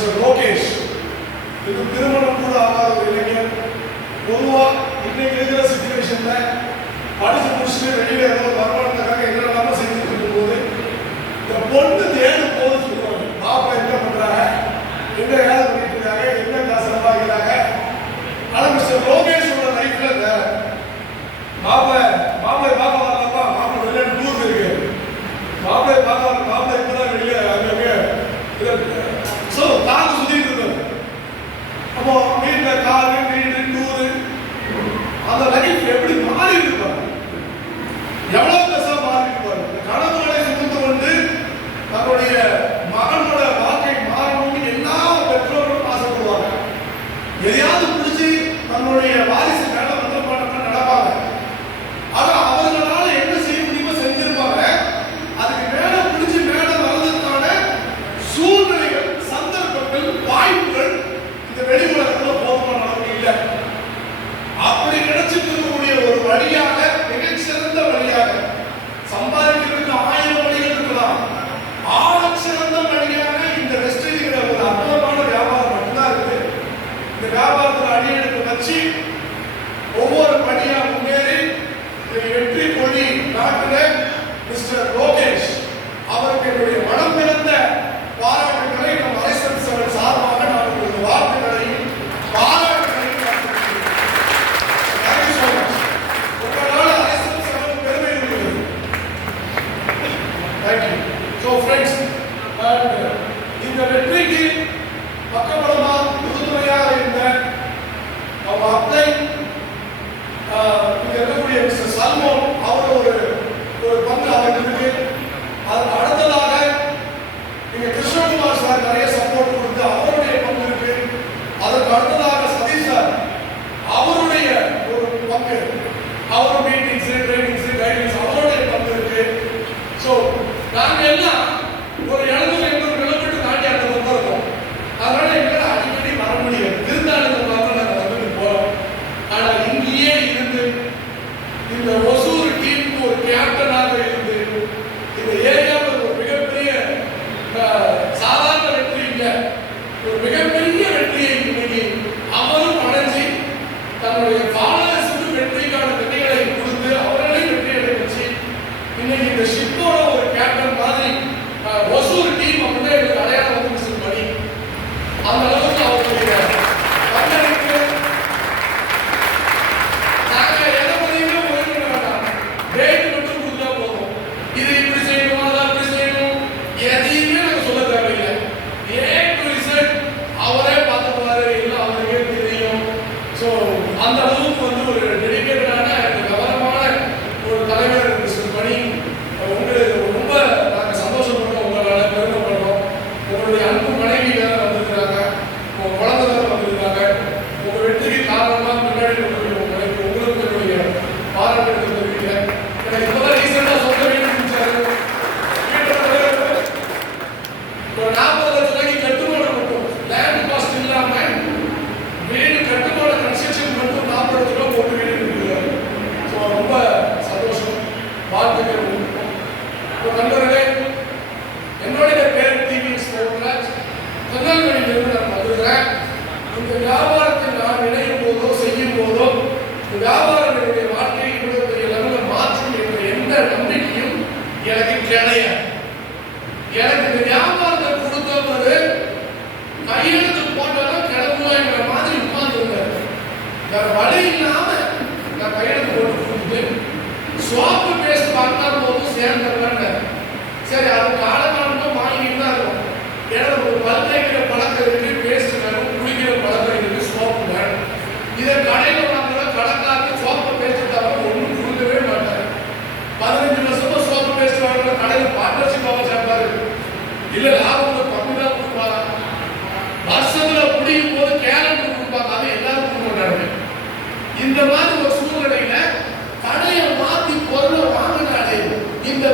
Mister Lokesh இது திருமணம் கூட ஆகாத ஒரு இளைஞர் பொதுவாக இன்னைக்கு இருக்கிற சுச்சுவேஷன்ல படிச்சு முடிச்சுட்டு வெளியில ஏதோ வாய்ப்புகள் இந்த வெளி அவர் மீட்டிங்ஸு ட்ரைனிங்ஸு கைடன்ஸ் அவருடைய பங்கு இருக்கு ஸோ நாங்கள் எல்லாம் 우리 양 எனக்கு வியாபாரத்தை கொடுத்தவர் கையெழுத்து போட்டாலும் கிளம்புங்கிற மாதிரி உட்கார்ந்துருந்தார். வேற வழி இல்லாம நான் கையெழுத்து போட்டு கொடுத்து சோப்பு பேஸ்ட் பார்க்காத போது சேர்ந்துருக்காங்க சரி அது காலமாக இல்ல லாபம் கம்மியா கொடுப்பாரா வருஷத்துல முடியும் போது கேலண்டர் கொடுப்பாங்க எல்லாரும் கொடுக்க இந்த மாதிரி ஒரு சூழ்நிலையில கடையை மாத்தி பொருளை வாங்கினாலே இந்த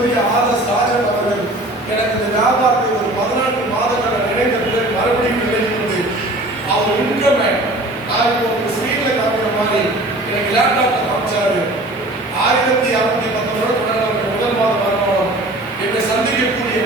மதிப்பிற்குரிய ஆகஸ்ட் ஆஜர் அவர்கள் எனக்கு இந்த வியாபாரத்தை ஒரு பதினான்கு மாதங்கள் நினைந்த பிறகு மறுபடியும் இல்லை என்று அவர் இன்கமேட் நான் ஒரு ஸ்க்ரீனில் காமிக்கிற மாதிரி எனக்கு லேப்டாப் காமிச்சாரு. ஆயிரத்தி அறுநூத்தி பத்தொன்பது முதல் மாதம் வருமானம். என்னை சந்திக்கக்கூடிய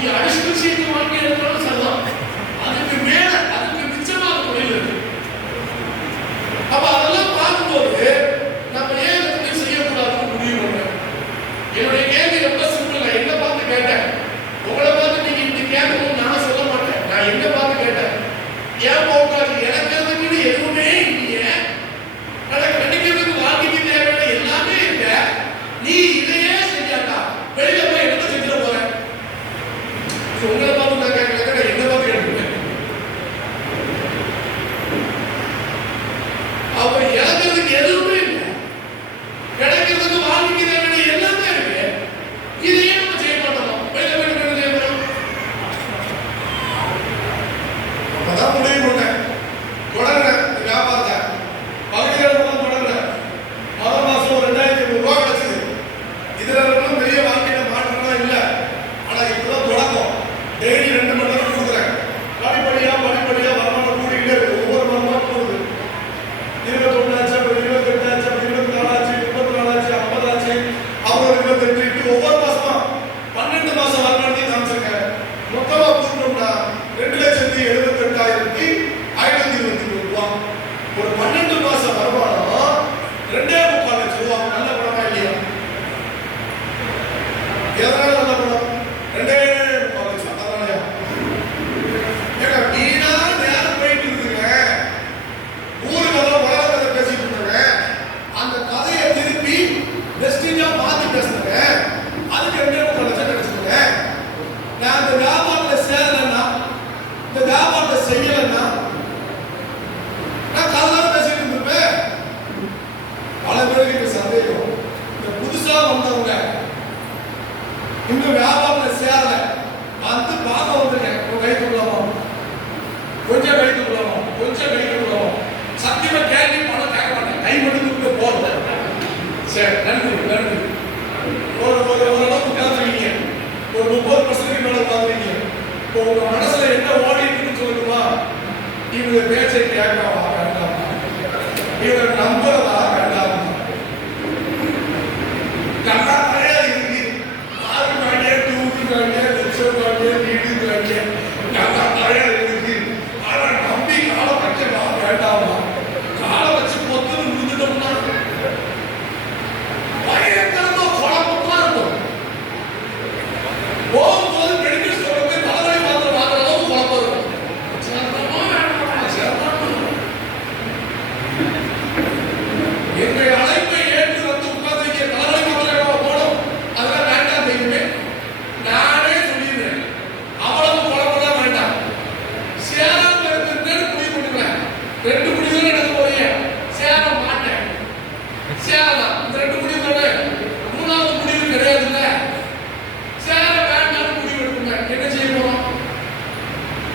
இது அனுஷ்பிரசித்து வாழ்க்கை ఎవరైనా ఉన్నప్పుడు రెండే உங்க மனசுல என்ன ஓடி இருக்குன்னு சொல்லுமா இவங்க பேச்சை கேட்க இவங்க நம்புற